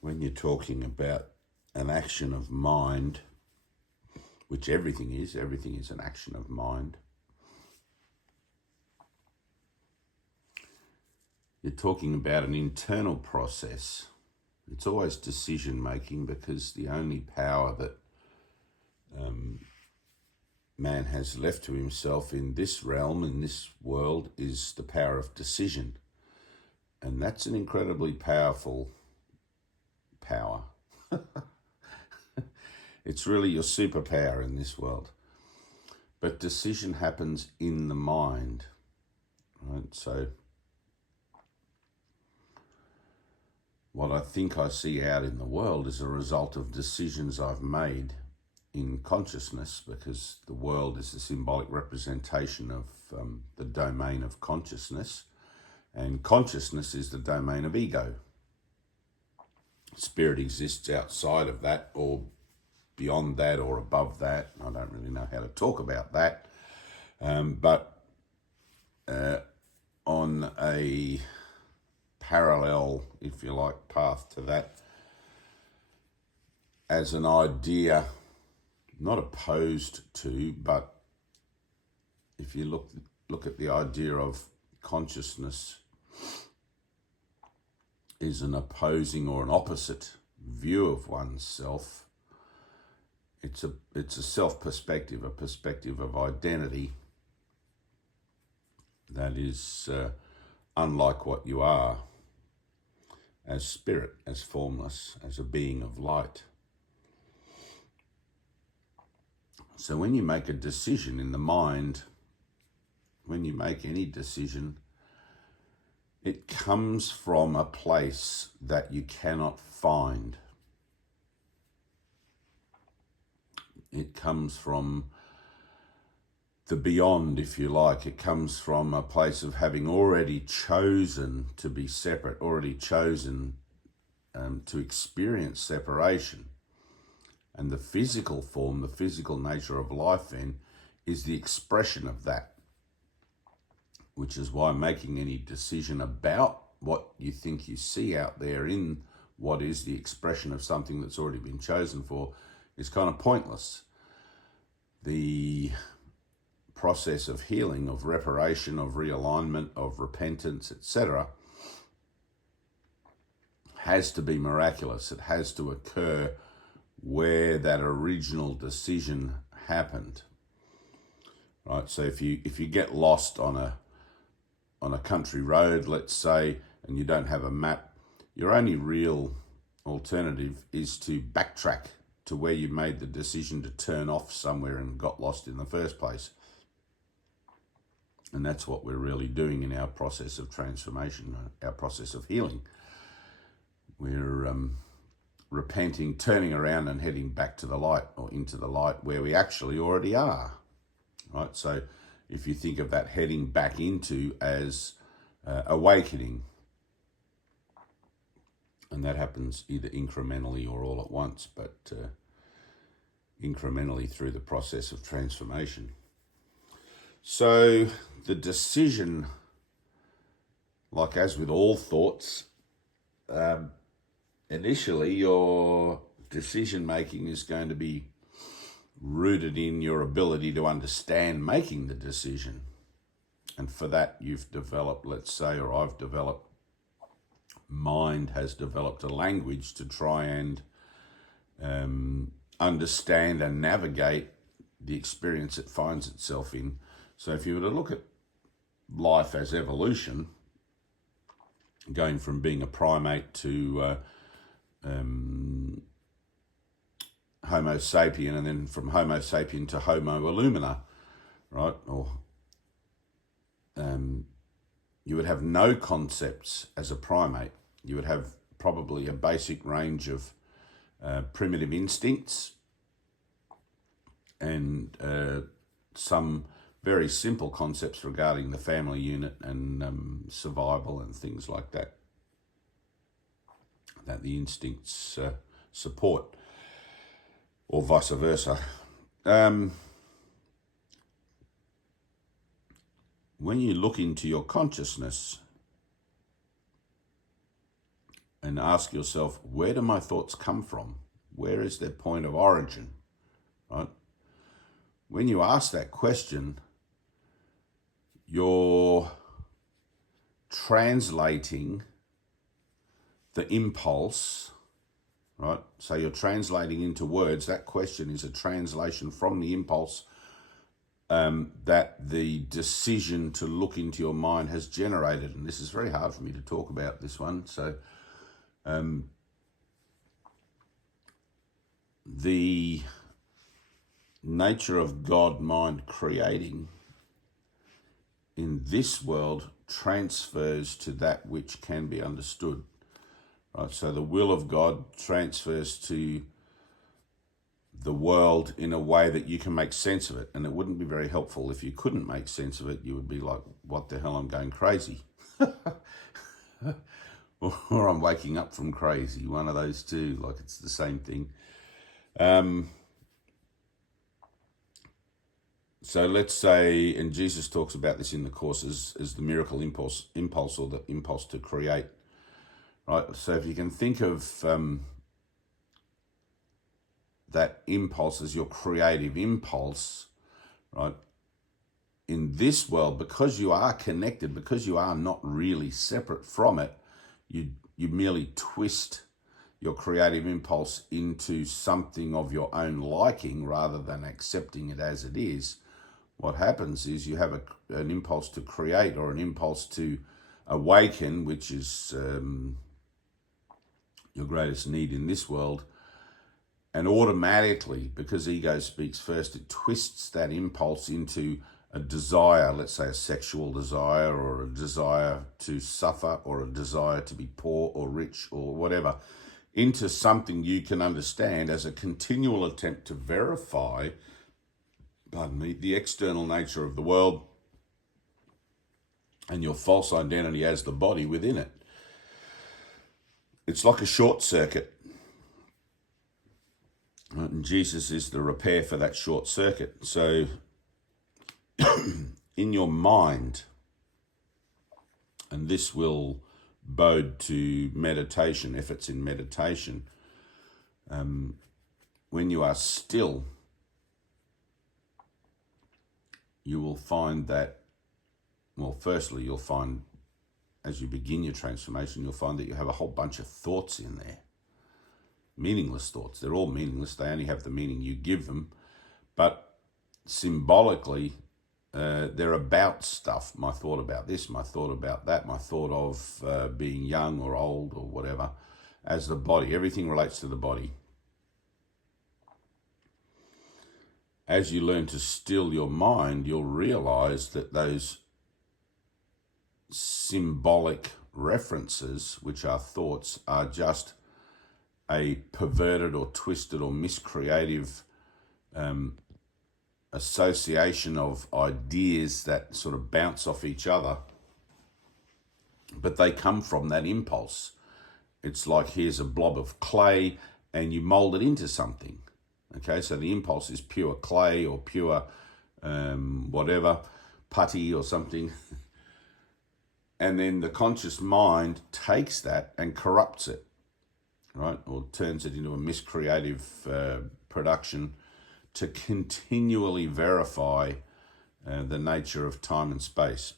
when you're talking about an action of mind, which everything is an action of mind, you're talking about an internal process. It's always decision making, because the only power that man has left to himself in this realm, in this world, is the power of decision. And that's an incredibly powerful power. It's really your superpower in this world. But decision happens in the mind, right? So what I think I see out in the world is a result of decisions I've made in consciousness, because the world is a symbolic representation of the domain of consciousness, and consciousness is the domain of ego. Spirit exists outside of that, or beyond that, or above that. I don't really know how to talk about that, but on a parallel, if you like, path to that, as an idea, not opposed to, but if you look at the idea of consciousness is an opposing or an opposite view of oneself, it's a self-perspective, a perspective of identity that is unlike what you are as spirit, as formless, as a being of light. So when you make a decision in the mind, when you make any decision, it comes from a place that you cannot find. It comes from the beyond, if you like. It comes from a place of having already chosen to be separate, already chosen to experience separation. And the physical form, the physical nature of life then, is the expression of that, which is why making any decision about what you think you see out there in what is the expression of something that's already been chosen for is kind of pointless. The process of healing, of reparation, of realignment, of repentance, etc., has to be miraculous. It has to occur where that original decision happened. Right? So if you get lost on a country road, let's say, and you don't have a map, your only real alternative is to backtrack to where you made the decision to turn off somewhere and got lost in the first place. And that's what we're really doing in our process of transformation, our process of healing. We're repenting, turning around and heading back to the light, or into the light where we actually already are. Right? So if you think of that heading back into as awakening, and that happens either incrementally or all at once, but incrementally through the process of transformation. So the decision, like as with all thoughts, initially your decision making is going to be rooted in your ability to understand making the decision. And for that you've developed, let's say, or I've developed, mind has developed a language to try and understand and navigate the experience it finds itself in. So if you were to look at life as evolution, going from being a primate to Homo sapien, and then from Homo sapien to Homo illumina, right? Or you would have no concepts as a primate. You would have probably a basic range of primitive instincts and some very simple concepts regarding the family unit and survival and things like that, that the instincts support, or vice versa. When you look into your consciousness, and ask yourself, where do my thoughts come from? Where is their point of origin, right? When you ask that question, you're translating the impulse, right? So you're translating into words. That question is a translation from the impulse that the decision to look into your mind has generated. And this is very hard for me to talk about, this one. So the nature of God mind creating in this world transfers to that which can be understood. Right? So the will of God transfers to the world in a way that you can make sense of it. And it wouldn't be very helpful if you couldn't make sense of it. You would be like, what the hell, I'm going crazy. Or I'm waking up from crazy. One of those two, like it's the same thing. So let's say, and Jesus talks about this in the Course as the miracle impulse or the impulse to create, right? So if you can think of that impulse as your creative impulse, right? In this world, because you are connected, because you are not really separate from it, you merely twist your creative impulse into something of your own liking rather than accepting it as it is. What happens is you have an impulse to create or an impulse to awaken, which is your greatest need in this world. And automatically, because ego speaks first, it twists that impulse into a desire, let's say a sexual desire or a desire to suffer or a desire to be poor or rich or whatever, into something you can understand as a continual attempt to verify, the external nature of the world and your false identity as the body within it. It's like a short circuit. And Jesus is the repair for that short circuit. So in your mind, and this will bode to meditation, if it's in meditation, when you are still, you will find that, well, firstly, you'll find as you begin your transformation, you'll find that you have a whole bunch of thoughts in there. Meaningless thoughts. They're all meaningless. They only have the meaning you give them. But symbolically, they're about stuff. My thought about this, my thought about that, my thought of being young or old or whatever, as the body. Everything relates to the body. As you learn to still your mind, you'll realize that those symbolic references, which are thoughts, are just a perverted or twisted or miscreative association of ideas that sort of bounce off each other, but they come from that impulse. It's like, here's a blob of clay and you mold it into something. Okay, so the impulse is pure clay or pure whatever, putty or something. And then the conscious mind takes that and corrupts it, right? Or turns it into a miscreative production to continually verify the nature of time and space.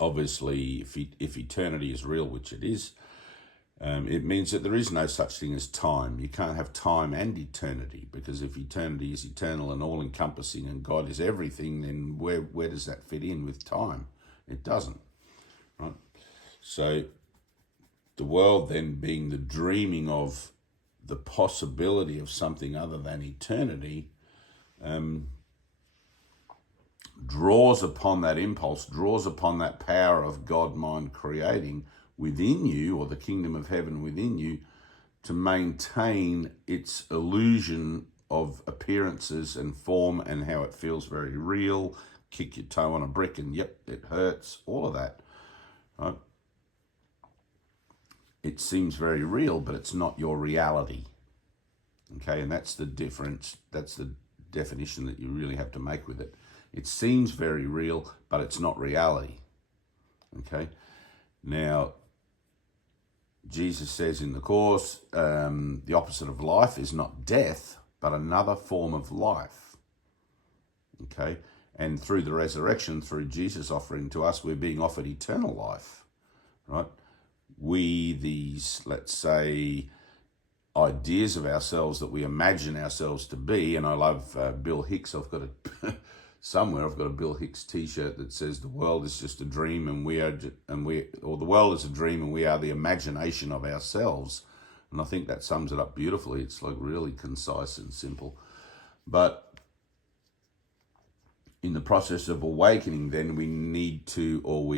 Obviously, if eternity is real, which it is, it means that there is no such thing as time. You can't have time and eternity, because if eternity is eternal and all-encompassing and God is everything, then where does that fit in with time? It doesn't, right? So the world then being the dreaming of the possibility of something other than eternity, draws upon that impulse, draws upon that power of God mind creating within you, or the kingdom of heaven within you, to maintain its illusion of appearances and form and how it feels very real. Kick your toe on a brick and yep, it hurts, all of that, right? It seems very real, but it's not your reality. Okay, and that's the difference, that's the definition that you really have to make with it. It seems very real, but it's not reality. Okay, now Jesus says in the Course, the opposite of life is not death, but another form of life. Okay? And through the resurrection, through Jesus offering to us, we're being offered eternal life, right? These, let's say, ideas of ourselves that we imagine ourselves to be, and I love Bill Hicks. I've got a somewhere I've got a Bill Hicks T-shirt that says the world is just a dream, and the world is a dream, and we are the imagination of ourselves. And I think that sums it up beautifully. It's like really concise and simple. But in the process of awakening, then we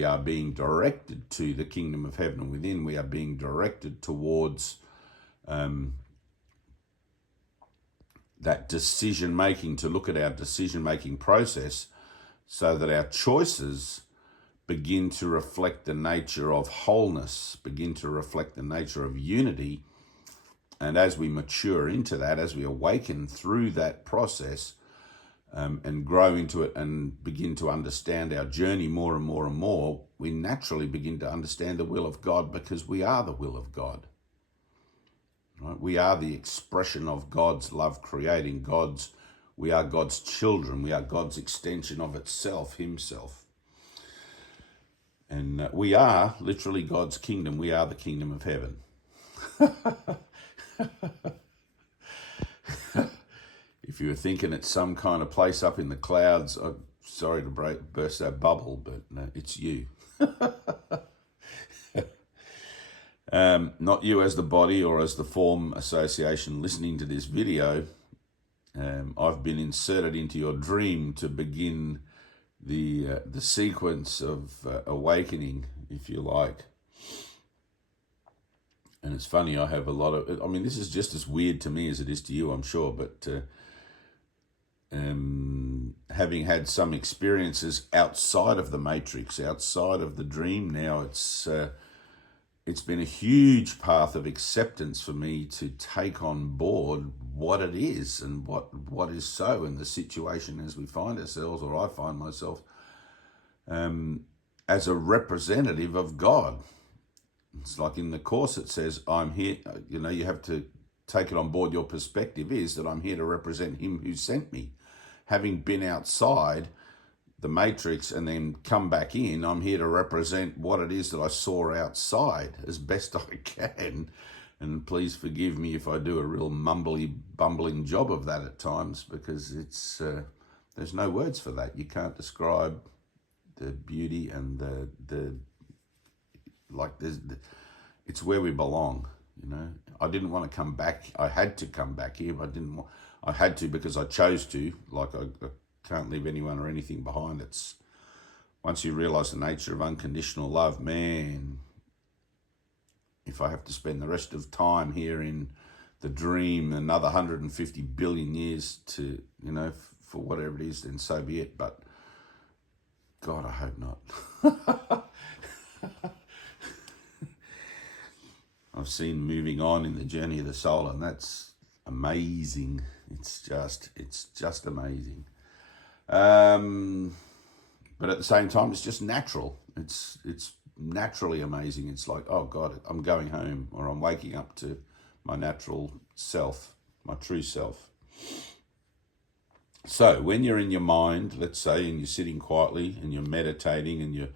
are being directed to the kingdom of heaven, and within we are being directed towards that decision making, to look at our decision making process so that our choices begin to reflect the nature of wholeness, begin to reflect the nature of unity. And as we mature into that, as we awaken through that process, and grow into it and begin to understand our journey more and more and more, we naturally begin to understand the will of God, because we are the will of God. Right? We are the expression of God's love creating. We are God's children. We are God's extension of itself, himself. And we are literally God's kingdom. We are the kingdom of heaven. If you were thinking it's some kind of place up in the clouds, I'm sorry to burst that bubble, but no, it's you. Not you as the body or as the form association listening to this video. I've been inserted into your dream to begin the sequence of awakening, if you like. And it's funny, I have a lot of, this is just as weird to me as it is to you, I'm sure, but having had some experiences outside of the matrix, outside of the dream now, it's been a huge path of acceptance for me to take on board what it is and what is so in the situation as we find ourselves, or I find myself, as a representative of God. It's like in the Course it says, I'm here, you have to take it on board. Your perspective is that I'm here to represent him who sent me. Having been outside the matrix and then come back in, I'm here to represent what it is that I saw outside as best I can. And please forgive me if I do a real bumbling job of that at times, because it's there's no words for that. You can't describe the beauty and it's where we belong. I didn't want to come back. I had to come back here, but I had to because I chose to. Like I can't leave anyone or anything behind. It's once you realize the nature of unconditional love, man, if I have to spend the rest of time here in the dream, another 150 billion years to, for whatever it is, then so be it. But God, I hope not. I've seen moving on in the journey of the soul, and that's amazing. It's just amazing. But at the same time, it's just natural. It's naturally amazing. It's like, oh God, I'm going home, or I'm waking up to my natural self, my true self. So when you're in your mind, let's say, and you're sitting quietly and you're meditating and you're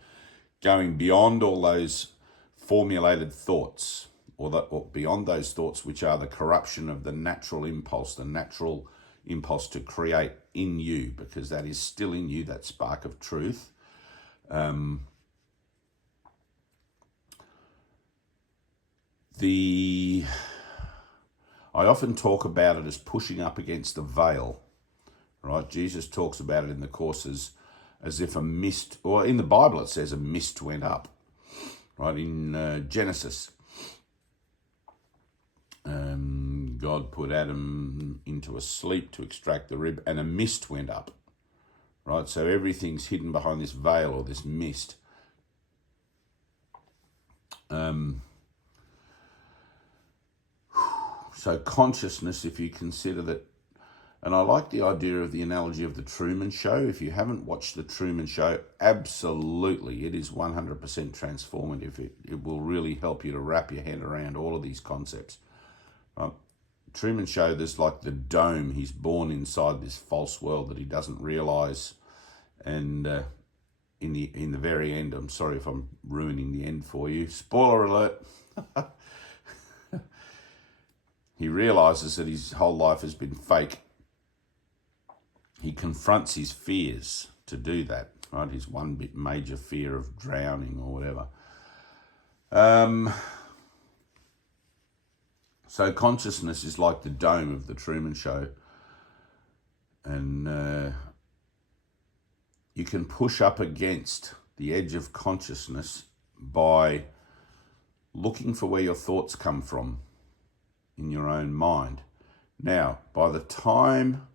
going beyond all those formulated thoughts, or beyond those thoughts, which are the corruption of the natural impulse to create in you, because that is still in you, that spark of truth. I often talk about it as pushing up against the veil, right? Jesus talks about it in the Course as if a mist, or in the Bible it says a mist went up, right? In Genesis, God put Adam into a sleep to extract the rib, and a mist went up, right? So everything's hidden behind this veil or this mist. So consciousness, if you consider that And I like the idea of the analogy of the Truman Show. If you haven't watched the Truman Show, absolutely, it is 100% transformative. It will really help you to wrap your head around all of these concepts. Truman Show, there's like the dome. He's born inside this false world that he doesn't realize. And in the very end, I'm sorry if I'm ruining the end for you. Spoiler alert. He realizes that his whole life has been fake. He confronts his fears to do that, right? His one bit major fear of drowning or whatever. So consciousness is like the dome of the Truman Show. And you can push up against the edge of consciousness by looking for where your thoughts come from in your own mind. Now, by the time...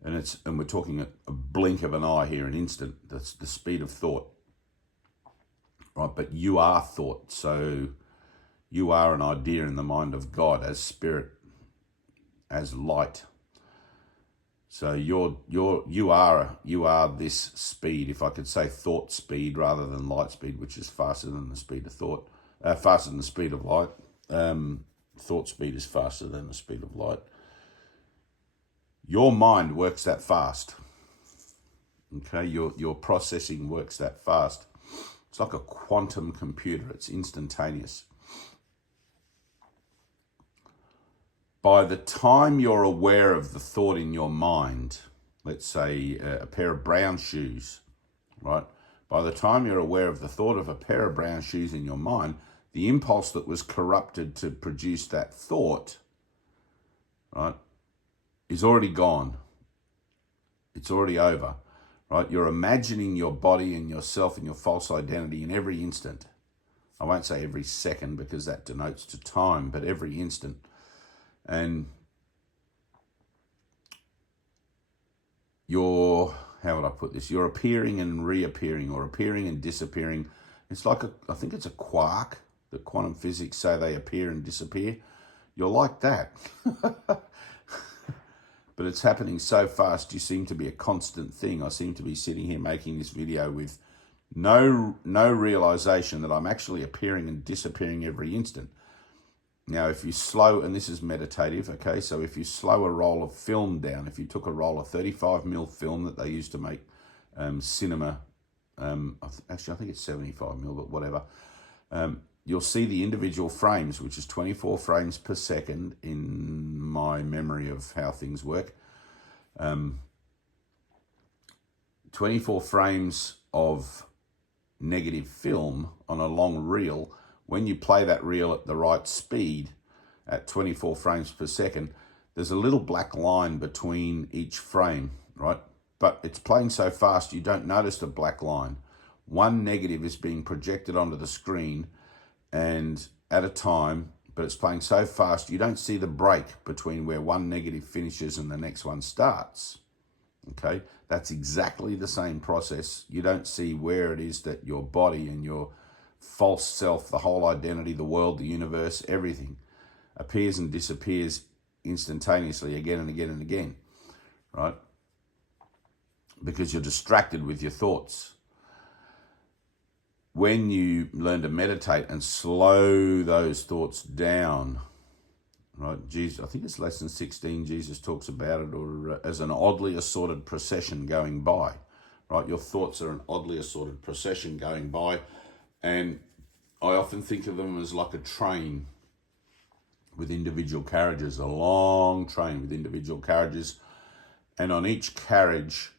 And we're talking a blink of an eye here, an instant. That's the speed of thought, right? But you are thought, so you are an idea in the mind of God as spirit, as light. So you are this speed. If I could say thought speed rather than light speed, which is faster than the speed of thought, faster than the speed of light. Thought speed is faster than the speed of light. Your mind works that fast. Okay, your processing works that fast. It's like a quantum computer. It's instantaneous. By the time you're aware of the thought in your mind, let's say a pair of brown shoes, right? By the time you're aware of the thought of a pair of brown shoes in your mind, the impulse that was corrupted to produce that thought, right, is already gone. It's already over, right? You're imagining your body and yourself and your false identity in every instant. I won't say every second because that denotes to time, but every instant. And how would I put this? You're appearing and reappearing, or appearing and disappearing. It's like I think it's a quark that quantum physics say they appear and disappear. You're like that. But it's happening so fast, you seem to be a constant thing. I seem to be sitting here making this video with no realization that I'm actually appearing and disappearing every instant. Now, if you slow, and this is meditative, okay, so if you slow a roll of film down, if you took a roll of 35mm film that they used to make cinema, actually I think it's 75mm, but whatever, you'll see the individual frames, which is 24 frames per second in my memory of how things work. 24 frames of negative film on a long reel. When you play that reel at the right speed, at 24 frames per second, there's a little black line between each frame, right? But it's playing so fast you don't notice the black line. One negative is being projected onto the screen and at a time, but it's playing so fast you don't see the break between where one negative finishes and the next one starts. Okay, that's exactly the same process. You don't see where it is that your body and your false self, the whole identity, the world, the universe, everything appears and disappears instantaneously again and again and again, right? Because you're distracted with your thoughts. When you learn to meditate and slow those thoughts down, right? Jesus, I think it's lesson 16, Jesus talks about it, or as an oddly assorted procession going by, right? Your thoughts are an oddly assorted procession going by. And I often think of them as like a train with individual carriages, a long train with individual carriages. And on each carriage,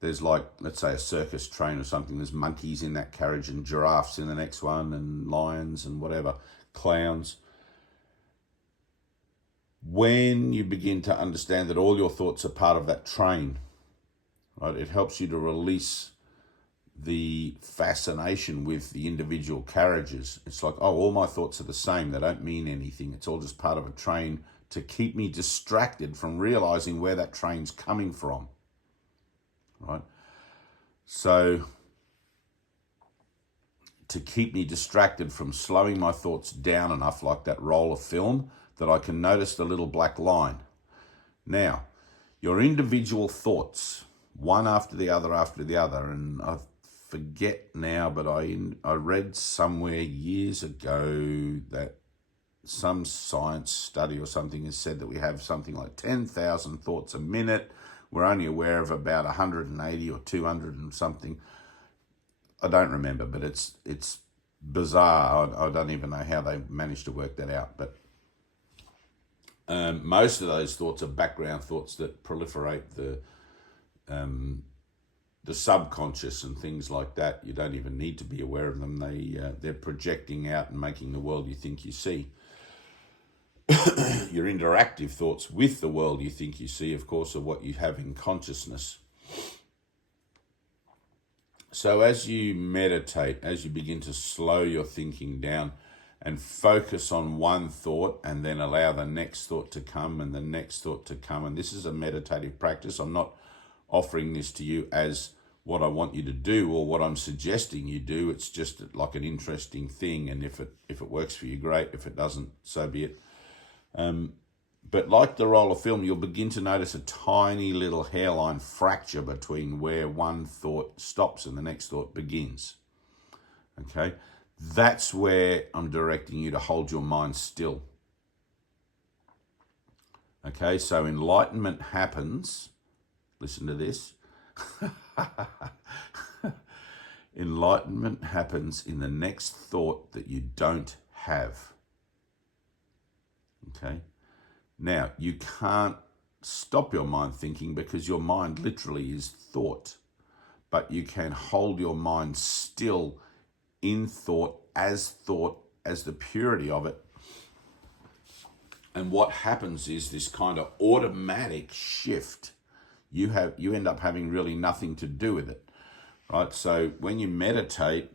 there's like, let's say a circus train or something. There's monkeys in that carriage and giraffes in the next one and lions and whatever, clowns. When you begin to understand that all your thoughts are part of that train, right, it helps you to release the fascination with the individual carriages. It's like, oh, all my thoughts are the same. They don't mean anything. It's all just part of a train to keep me distracted from realizing where that train's coming from, right? So to keep me distracted from slowing my thoughts down enough, like that roll of film, that I can notice the little black line. Now, your individual thoughts, one after the other, and I forget now, but I read somewhere years ago that some science study or something has said that we have something like 10,000 thoughts a minute. We're only aware of about 180 or 200 and something. I don't remember, but it's bizarre. I don't even know how they managed to work that out. But most of those thoughts are background thoughts that proliferate the subconscious and things like that. You don't even need to be aware of them. They're projecting out and making the world you think you see. Your interactive thoughts with the world you think you see, of course, are what you have in consciousness. So as you meditate, as you begin to slow your thinking down and focus on one thought and then allow the next thought to come and the next thought to come, and this is a meditative practice. I'm not offering this to you as what I want you to do or what I'm suggesting you do. It's just like an interesting thing, and if it works for you, great. If it doesn't, so be it. But like the roll of film, you'll begin to notice a tiny little hairline fracture between where one thought stops and the next thought begins. Okay? That's where I'm directing you to hold your mind still. Okay, so enlightenment happens. Listen to this. Enlightenment happens in the next thought that you don't have. Okay? Now, you can't stop your mind thinking because your mind literally is thought. But you can hold your mind still in thought, as the purity of it. And what happens is this kind of automatic shift. You end up having really nothing to do with it, right? So when you meditate,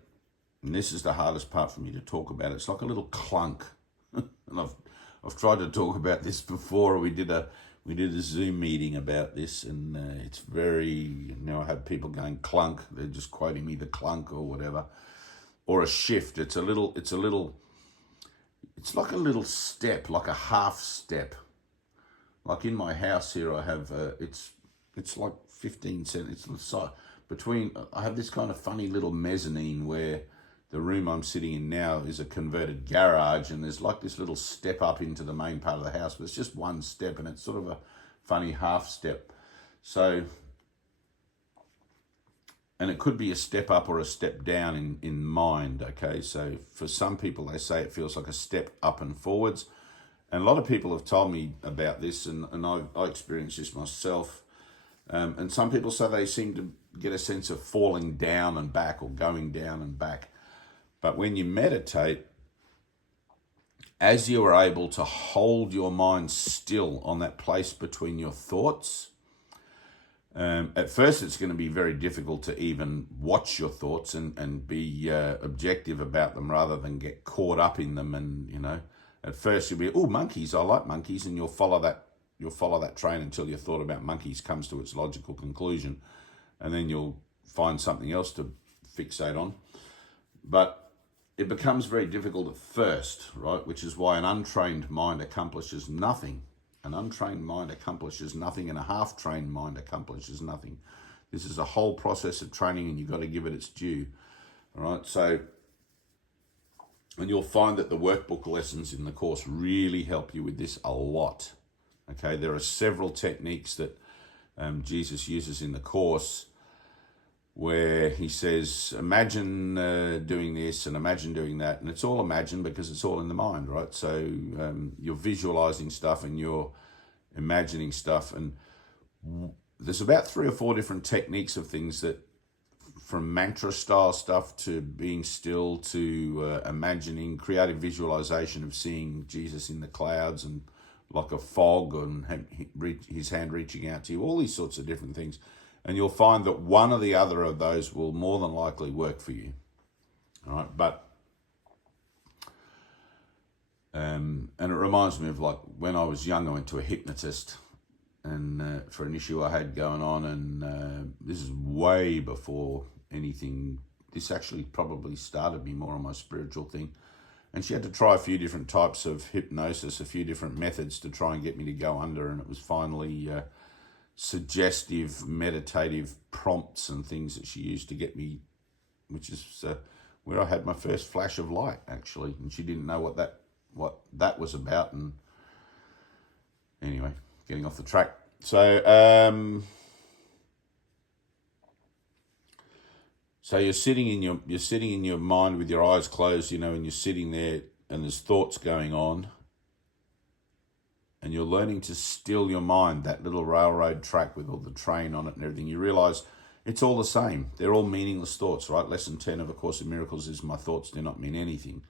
and this is the hardest part for me to talk about, it's like a little clunk. And I've tried to talk about this before. We did a Zoom meeting about this, and it's very, I have people going clunk. They're just quoting me the clunk or whatever, or a shift. It's like a little step, like a half step. Like in my house here, I have it's like 15 centimeters between. I have this kind of funny little mezzanine where the room I'm sitting in now is a converted garage, and there's like this little step up into the main part of the house, but it's just one step, and it's sort of a funny half step. So, and it could be a step up or a step down in mind, okay? So for some people, they say it feels like a step up and forwards. And a lot of people have told me about this, and I experienced this myself. And some people say they seem to get a sense of falling down and back or going down and back. But when you meditate, as you are able to hold your mind still on that place between your thoughts, at first it's going to be very difficult to even watch your thoughts and be objective about them rather than get caught up in them. And, at first you'll be, monkeys, I like monkeys, and you'll follow that train until your thought about monkeys comes to its logical conclusion. And then you'll find something else to fixate on. But it becomes very difficult at first, right? Which is why an untrained mind accomplishes nothing. An untrained mind accomplishes nothing, and a half-trained mind accomplishes nothing. This is a whole process of training, and you've got to give it its due. All right, so, and you'll find that the workbook lessons in the course really help you with this a lot. Okay, there are several techniques that Jesus uses in the course where he says, imagine doing this and imagine doing that. And it's all imagine because it's all in the mind, right? So you're visualizing stuff and you're imagining stuff. And there's about 3 or 4 different techniques of things that, from mantra style stuff to being still to imagining, creative visualization of seeing Jesus in the clouds and like a fog and his hand reaching out to you, all these sorts of different things. And you'll find that one or the other of those will more than likely work for you. All right, but and it reminds me of like when I was young, I went to a hypnotist, and for an issue I had going on, and this is way before anything. This actually probably started me more on my spiritual thing, And she had to try a few different types of hypnosis, a few different methods to try and get me to go under. And it was finally suggestive, meditative prompts and things that she used to get me, which is where I had my first flash of light, actually. And she didn't know what that was about. And anyway, getting off the track. So so you're sitting in your mind with your eyes closed, and you're sitting there and there's thoughts going on, and you're learning to still your mind, that little railroad track with all the train on it and everything. You realize it's all the same. They're all meaningless thoughts, right? Lesson 10 of A Course in Miracles is my thoughts do not mean anything.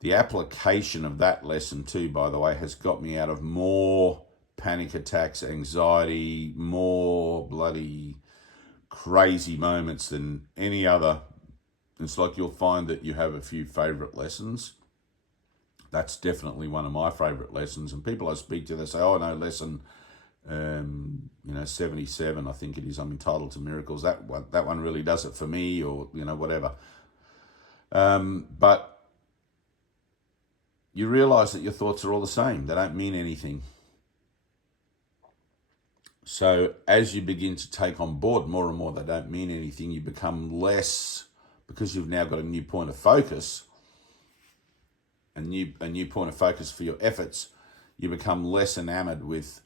The application of that lesson too, by the way, has got me out of more panic attacks, anxiety, more bloody crazy moments than any other. It's like you'll find that you have a few favorite lessons. That's definitely one of my favorite lessons. And people I speak to, they say, oh no, lesson 77, I think it is, I'm entitled to miracles. That one really does it for me, or whatever. But you realize that your thoughts are all the same. They don't mean anything. So as you begin to take on board more and more they don't mean anything, you become less, because you've now got a new point of focus, a new point of focus for your efforts, you become less enamored with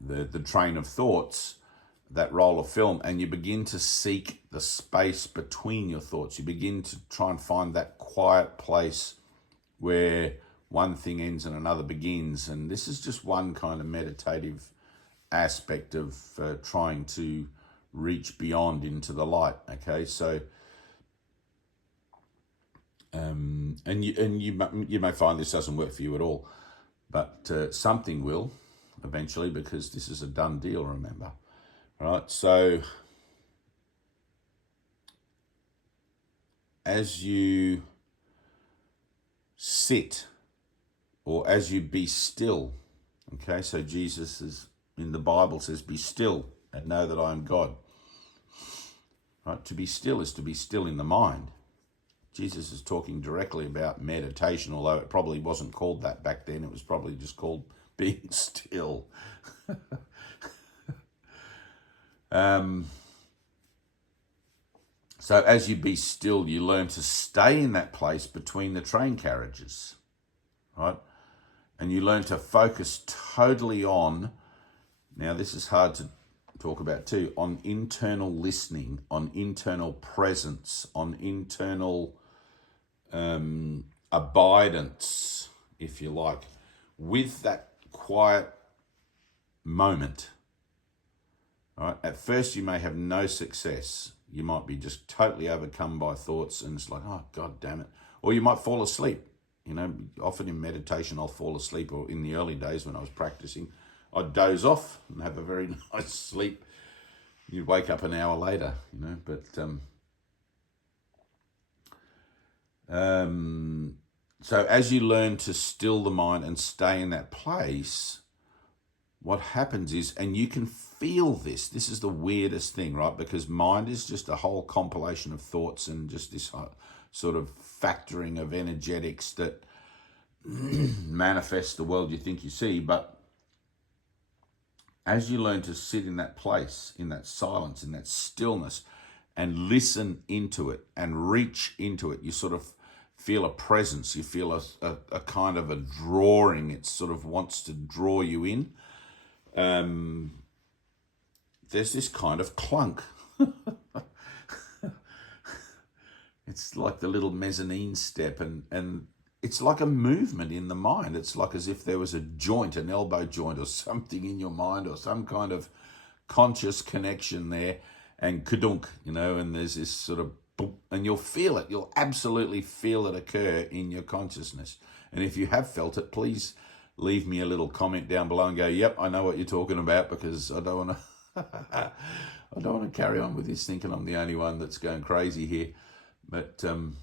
the train of thoughts, that roll of film, and you begin to seek the space between your thoughts. You begin to try and find that quiet place where one thing ends and another begins. And this is just one kind of meditative aspect of trying to reach beyond into the light. Okay, so and you may find this doesn't work for you at all, but something will eventually, because this is a done deal, remember. All right, so as you sit, or as you be still, okay, so Jesus is in the Bible says, be still and know that I am God. Right? To be still is to be still in the mind. Jesus is talking directly about meditation, although it probably wasn't called that back then. It was probably just called being still. So as you be still, you learn to stay in that place between the train carriages, right? And you learn to focus totally on, now this is hard to talk about too, on internal listening, on internal presence, on internal abidance, if you like, with that quiet moment. All right? At first you may have no success. You might be just totally overcome by thoughts and it's like, oh, God damn it. Or you might fall asleep. Often in meditation I'll fall asleep, or in the early days when I was practicing, I'd doze off and have a very nice sleep. You'd wake up an hour later, but so as you learn to still the mind and stay in that place, what happens is, and you can feel this is the weirdest thing, right? Because mind is just a whole compilation of thoughts and just this sort of factoring of energetics that manifest the world you think you see. But as you learn to sit in that place, in that silence, in that stillness, and listen into it and reach into it, you sort of feel a presence. You feel a kind of a drawing. It sort of wants to draw you in. There's this kind of clunk. It's like the little mezzanine step, and it's like a movement in the mind. It's like as if there was a joint, an elbow joint or something in your mind, or some kind of conscious connection there, and kadunk, and there's this sort of boop, and you'll feel it. You'll absolutely feel it occur in your consciousness. And if you have felt it, please leave me a little comment down below and go, yep, I know what you're talking about, because I don't want to I don't want to carry on with this thinking I'm the only one that's going crazy here. But and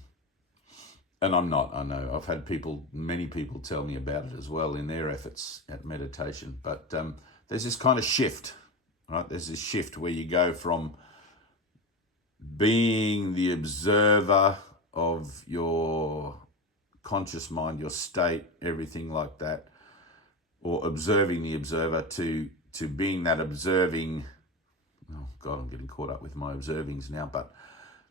I'm not, I know. I've had many people tell me about it as well in their efforts at meditation. But there's this kind of shift, right? There's this shift where you go from being the observer of your conscious mind, your state, everything like that, or observing the observer to being that observing. Oh God, I'm getting caught up with my observings now, but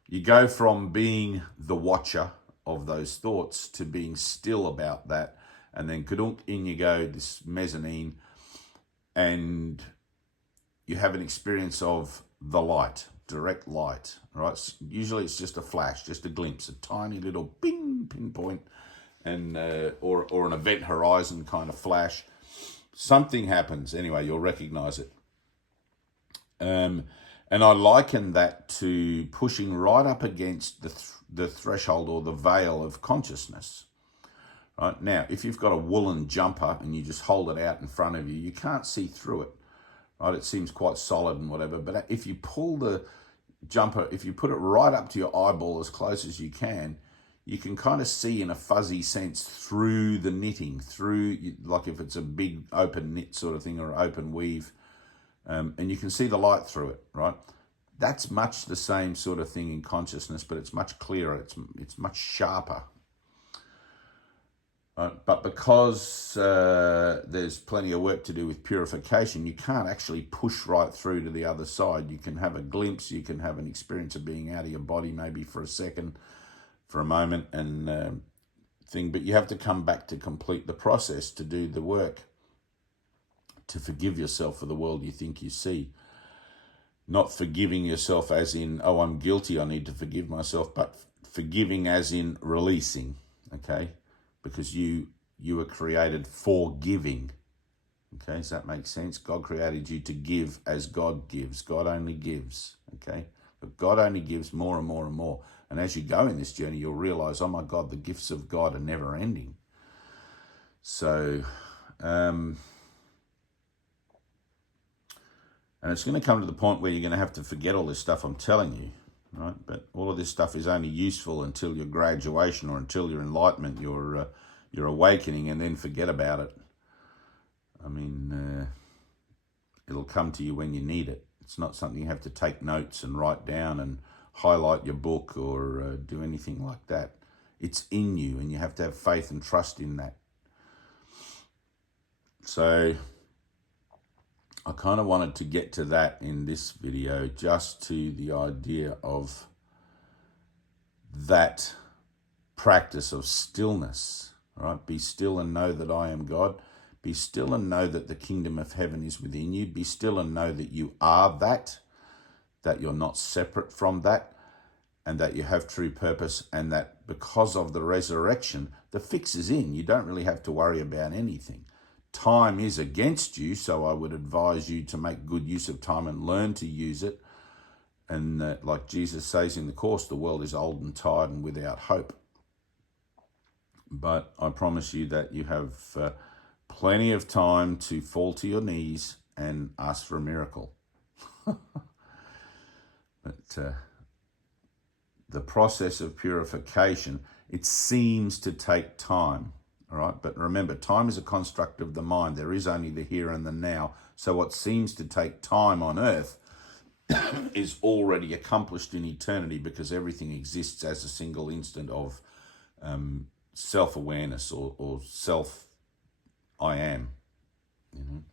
you go from being the watcher of those thoughts to being still about that, and then kadunk, in you go, this mezzanine, and you have an experience of the light, direct light, right? Usually it's just a flash, just a glimpse, a tiny little bing, pinpoint, and or an event horizon kind of flash. Something happens. Anyway, you'll recognize it. And I liken that to pushing right up against the threshold or the veil of consciousness. Right? Now, if you've got a woolen jumper and you just hold it out in front of you, you can't see through it. Right? It seems quite solid and whatever, but if you pull the jumper, if you put it right up to your eyeball as close as you can kind of see in a fuzzy sense through the knitting, through, like if it's a big open knit sort of thing or open weave, and you can see the light through it, right? That's much the same sort of thing in consciousness, but it's much clearer, it's much sharper. But because there's plenty of work to do with purification, you can't actually push right through to the other side. You can have a glimpse, you can have an experience of being out of your body maybe for a second, for a moment, and but you have to come back to complete the process, to do the work, to forgive yourself for the world you think you see. Not forgiving yourself as in, oh, I'm guilty, I need to forgive myself, but forgiving as in releasing, okay? Because you were created for giving. Okay, does that make sense? God created you to give as God gives. God only gives, okay? But God only gives more and more and more. And as you go in this journey, you'll realize, oh my God, the gifts of God are never ending. So, and it's going to come to the point where you're going to have to forget all this stuff I'm telling you. Right? But all of this stuff is only useful until your graduation or until your enlightenment, your awakening, and then forget about it. I mean, it'll come to you when you need it. It's not something you have to take notes and write down and highlight your book or do anything like that. It's in you, and you have to have faith and trust in that. So I kind of wanted to get to that in this video, just to the idea of that practice of stillness, right? Be still and know that I am God. Be still and know that the kingdom of heaven is within you. Be still and know that you are that you're not separate from that, and that you have true purpose, and that because of the resurrection, the fix is in. You don't really have to worry about anything. Time is against you, so I would advise you to make good use of time and learn to use it. And like Jesus says in the Course, the world is old and tired and without hope. But I promise you that you have plenty of time to fall to your knees and ask for a miracle. But the process of purification, it seems to take time. All right, but remember, time is a construct of the mind. There is only the here and the now. So what seems to take time on earth is already accomplished in eternity, because everything exists as a single instant of self-awareness or self-I am. You know?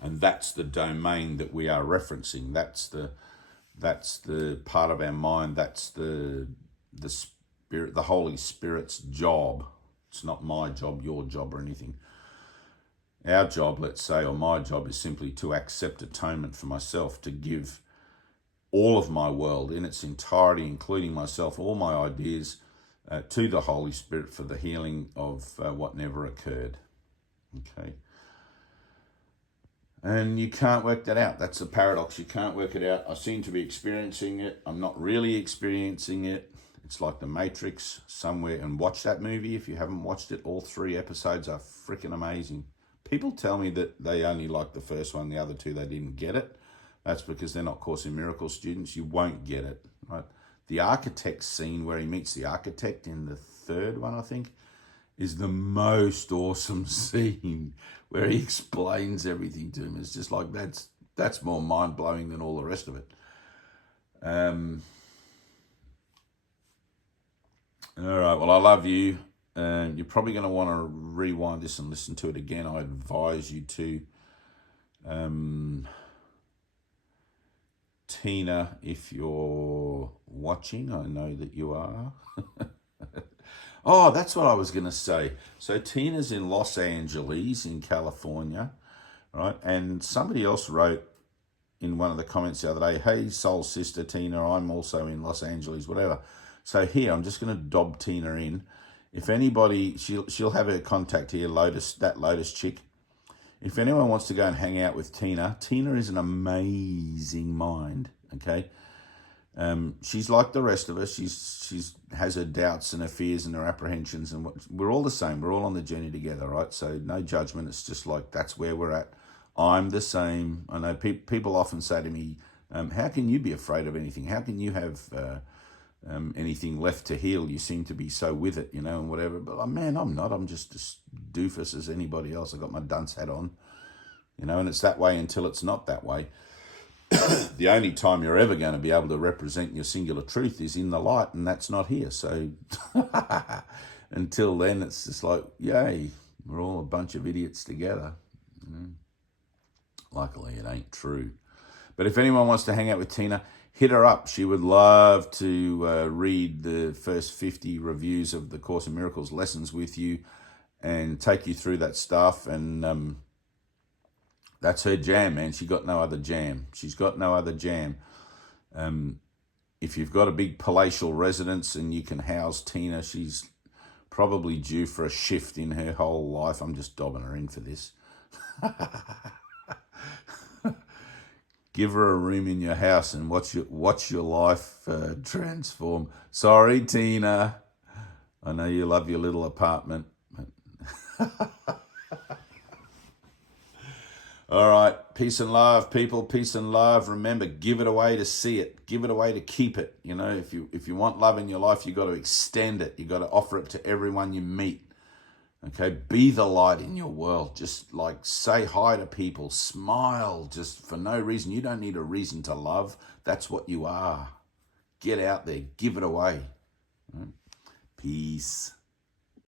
And that's the domain that we are referencing. That's the part of our mind. That's the Spirit, the Holy Spirit's job. It's not my job, your job, or anything. Our job, let's say, or my job, is simply to accept atonement for myself, to give all of my world in its entirety, including myself, all my ideas, to the Holy Spirit for the healing of what never occurred. Okay. And you can't work that out. That's the paradox. You can't work it out. I seem to be experiencing it. I'm not really experiencing it. It's like the Matrix somewhere. And watch that movie if you haven't watched it. All 3 episodes are freaking amazing. People tell me that they only like the first one, the other 2 they didn't get it. That's because they're not Course in Miracles students. You won't get it, right? The architect scene where he meets the architect in the 3rd one, I think, is the most awesome scene, where he explains everything to him. It's just like, that's more mind-blowing than all the rest of it. All right, well, I love you. You're probably going to want to rewind this and listen to it again. I advise you to. Tina, if you're watching, I know that you are. Oh, that's what I was going to say. So Tina's in Los Angeles in California, right? And somebody else wrote in one of the comments the other day, hey, soul sister Tina, I'm also in Los Angeles, whatever. So here, I'm just going to dob Tina in. If anybody, she'll have her contact here, that Lotus chick. If anyone wants to go and hang out with Tina, Tina is an amazing mind, okay? She's like the rest of us. She's has her doubts and her fears and her apprehensions, and we're all the same. We're all on the journey together, right? So no judgment. It's just like that's where we're at. I'm the same. I know people often say to me, how can you be afraid of anything? How can you have anything left to heal? You seem to be so with it, and whatever. But man, I'm not. I'm just as doofus as anybody else. I got my dunce hat on, and it's that way until it's not that way. The only time you're ever going to be able to represent your singular truth is in the light, and that's not here. So until then, it's just like, yay, we're all a bunch of idiots together. Luckily, it ain't true. But if anyone wants to hang out with Tina, hit her up. She would love to read the first 50 reviews of the Course in Miracles lessons with you and take you through that stuff. And that's her jam, man. She's got no other jam. If you've got a big palatial residence and you can house Tina, she's probably due for a shift in her whole life. I'm just dobbing her in for this. Give her a room in your house and watch your life transform. Sorry, Tina. I know you love your little apartment. All right. Peace and love, people. Peace and love. Remember, give it away to see it. Give it away to keep it. If you want love in your life, you got to extend it. You got to offer it to everyone you meet. Okay, be the light in your world. Just like say hi to people, smile, just for no reason. You don't need a reason to love. That's what you are. Get out there, give it away. Peace.